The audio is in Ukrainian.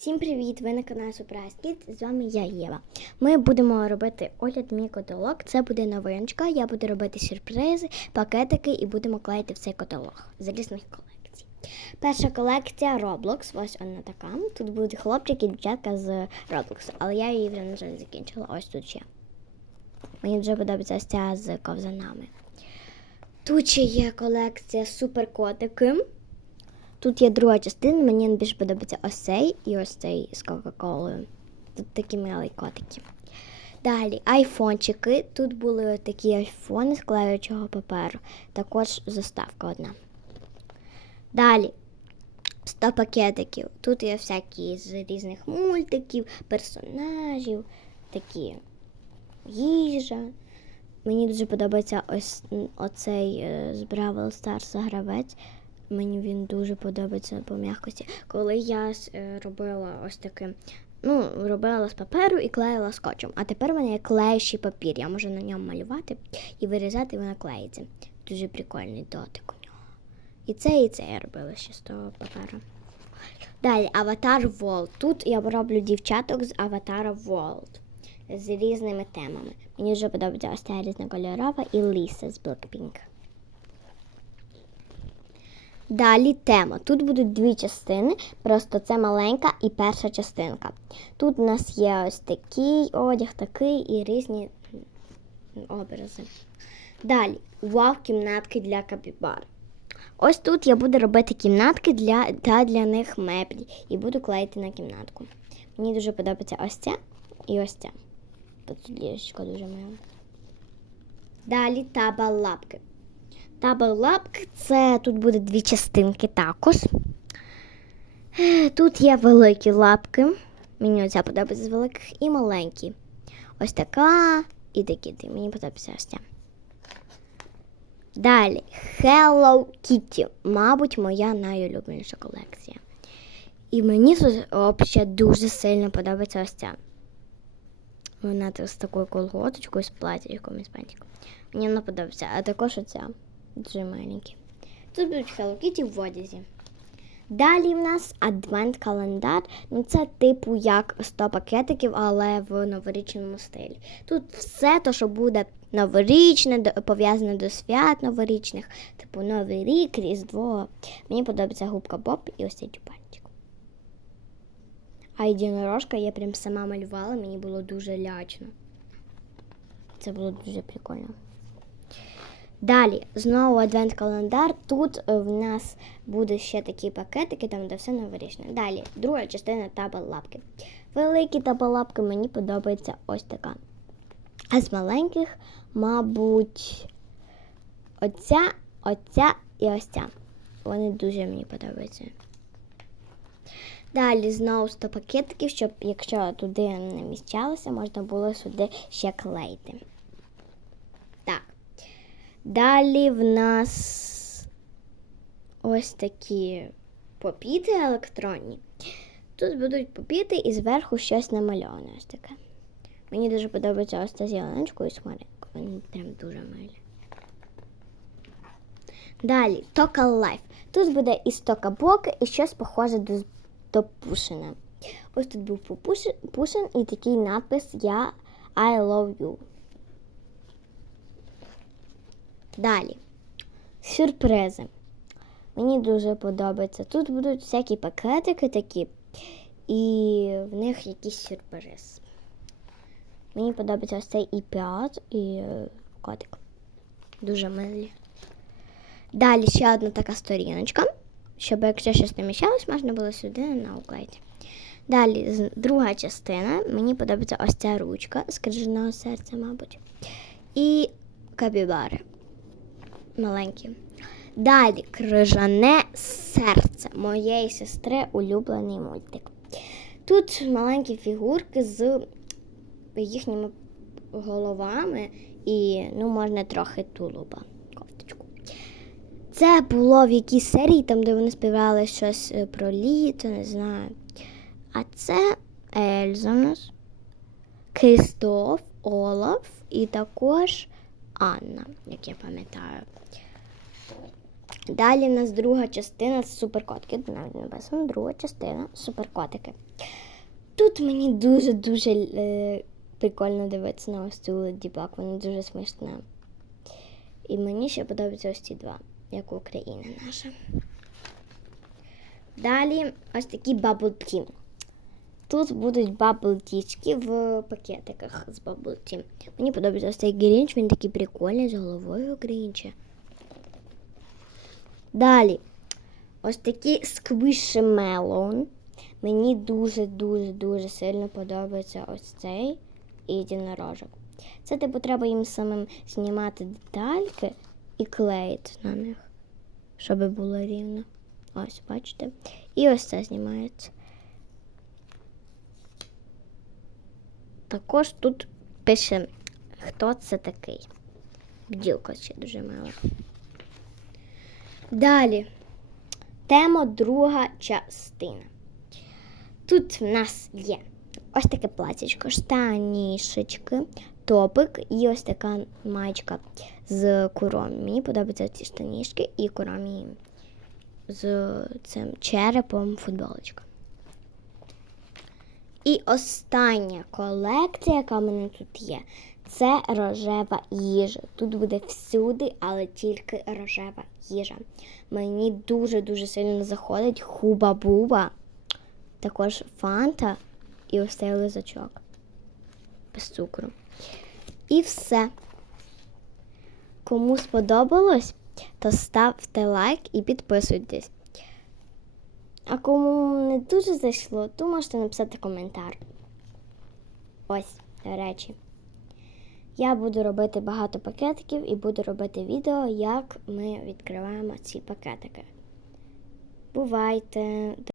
Всім привіт! Ви на каналі Kids, З вами я Єва. Ми будемо робити огляд мій каталог. Це буде новиночка. Я буду робити сюрпризи, пакетики і будемо клеїти в цей каталог з різних колекцій. Перша колекція Roblox. Ось вона така. Тут будуть хлопчики і дівчатка з Roblox, але я її вже на жаль закінчила. Ось тут ще. Мені дуже подобається ця з ковзанами. Тут ще є колекція суперкотики. Тут є друга частина, мені більше подобається ось цей і ось цей з Кока-Колою. Тут такі милі котики. Далі айфончики. Тут були такі айфони з клеючого паперу. Також заставка одна. Далі 100 пакетиків. Тут є всякі з різних мультиків, персонажів, такі їжа. Мені дуже подобається ось оцей е, з Бравл Stars гравець. Мені він дуже подобається по м'якості. Коли я е, робила ось таке, ну, робила з паперу і клеїла скотчем. А тепер в мене є клеючий папір. Я можу на ньому малювати і вирізати, і вона клеїться. Дуже прикольний дотик у нього. І це, і це я робила ще з того паперу. Далі Аватар World. Тут я роблю дівчаток з Аватара World з різними темами. Мені дуже подобається ось ця різнокольорова і Ліса з Blackpink. Далі тема. Тут будуть дві частини, просто це маленька і перша частинка. Тут у нас є ось такий одяг, такий і різні образи. Далі вау, кімнатки для капібар. Ось тут я буду робити кімнатки для, та для них меблі і буду клеїти на кімнатку. Мені дуже подобається ось ця і ось ця. Тут ліжечко дуже мило. Далі табалапки. Табл-лапки це тут буде дві частинки також. Е, Тут є великі лапки. Мені оця подобається з великих і маленькі. Ось така і такі. Мені подобається ось ця. Далі Hello Kitty. Мабуть, моя найулюбленіша колекція. І мені взагалі дуже сильно подобається ось ця. Вона з такою колготочкою, з платічком і з пантиком. Мені вона подобається. А також оця. Дуже маленькі. Тут будуть Hello Kitty в одязі. Далі в нас адвент-календар. Ну, це типу як 100 пакетиків, але в новорічному стилі. Тут все те, що буде новорічне, пов'язане до свят новорічних, типу Новий рік, Різдво. Мені подобається губка Боб і ось цей чупанчик. А єдинорожка я прям сама малювала, мені було дуже лячно. Це було дуже прикольно. Далі, знову адвент-календар. Тут е, в нас буде ще такі пакетики, там де все новорічне. Далі, друга частина табл-лапки. Великі табл-лапки мені подобається ось така. А з маленьких, мабуть, оця, оця і ось ця. Вони дуже мені подобаються. Далі знову 100 пакетиків, щоб якщо туди не міщалося, можна було сюди ще клеїти. Далі в нас ось такі попіти електронні. Тут будуть попіти і зверху щось намальоване. Ось таке. Мені дуже подобається ось ця зеленочка і смаринка. Вони прям дуже милі. Далі Тока Лайф. Тут буде і стокаблоки, і щось похоже до, до Пушина. Ось тут був Пушин, і такий надпис Я I love you. Далі. Сюрпризи. Мені дуже подобається. Тут будуть всякі пакетики такі, і в них якийсь сюрприз. Мені подобається ось цей і 5, і е, котик. Дуже милі. Далі ще одна така сторіночка, щоб якщо щось не можна було сюди науклеїти. Далі друга частина. Мені подобається ось ця ручка з крижаного серця, мабуть. І капібари маленькі. Далі крижане серце моєї сестри улюблений мультик. Тут маленькі фігурки з їхніми головами і ну, можна трохи тулуба. Кофточку. Це було в якійсь серії, там, де вони співали щось е, про літо, не знаю. А це нас, Кристоф, Олаф і також Анна, як я пам'ятаю. Далі в нас друга частина суперкотики. Навіть написано друга частина суперкотики. Тут мені дуже-дуже е, прикольно дивитися на ось цю Леді Баг, вона дуже смішна. І мені ще подобаються ось ці два, як Україна наша. Далі ось такі баблті. Тут будуть баблтічки в пакетиках з баблті. Мені подобається ось цей грінч, він такий прикольний з головою грінча. Далі ось такі сквішмелон. Мені дуже-дуже-дуже сильно подобається ось цей єдинорожок. Це типу треба їм самим знімати детальки і клеїти на них, щоб було рівно. Ось, бачите? І ось це знімається. Також тут пише, хто це такий. Бділка ще дуже мала. Далі. Тема друга частина. Тут в нас є ось таке платячко, штанішечки, топик і ось така маєчка з куромі. Мені подобаються ці штанішки і куромі з цим черепом футболочка. І остання колекція, яка в мене тут є, це рожева їжа. Тут буде всюди, але тільки рожева їжа. Мені дуже-дуже сильно заходить хуба-буба, також фанта і ось цей лизачок без цукру. І все. Кому сподобалось, то ставте лайк і підписуйтесь. А кому не дуже зайшло, то можете написати коментар. Ось, до речі. Я буду робити багато пакетиків і буду робити відео, як ми відкриваємо ці пакетики. Бувайте!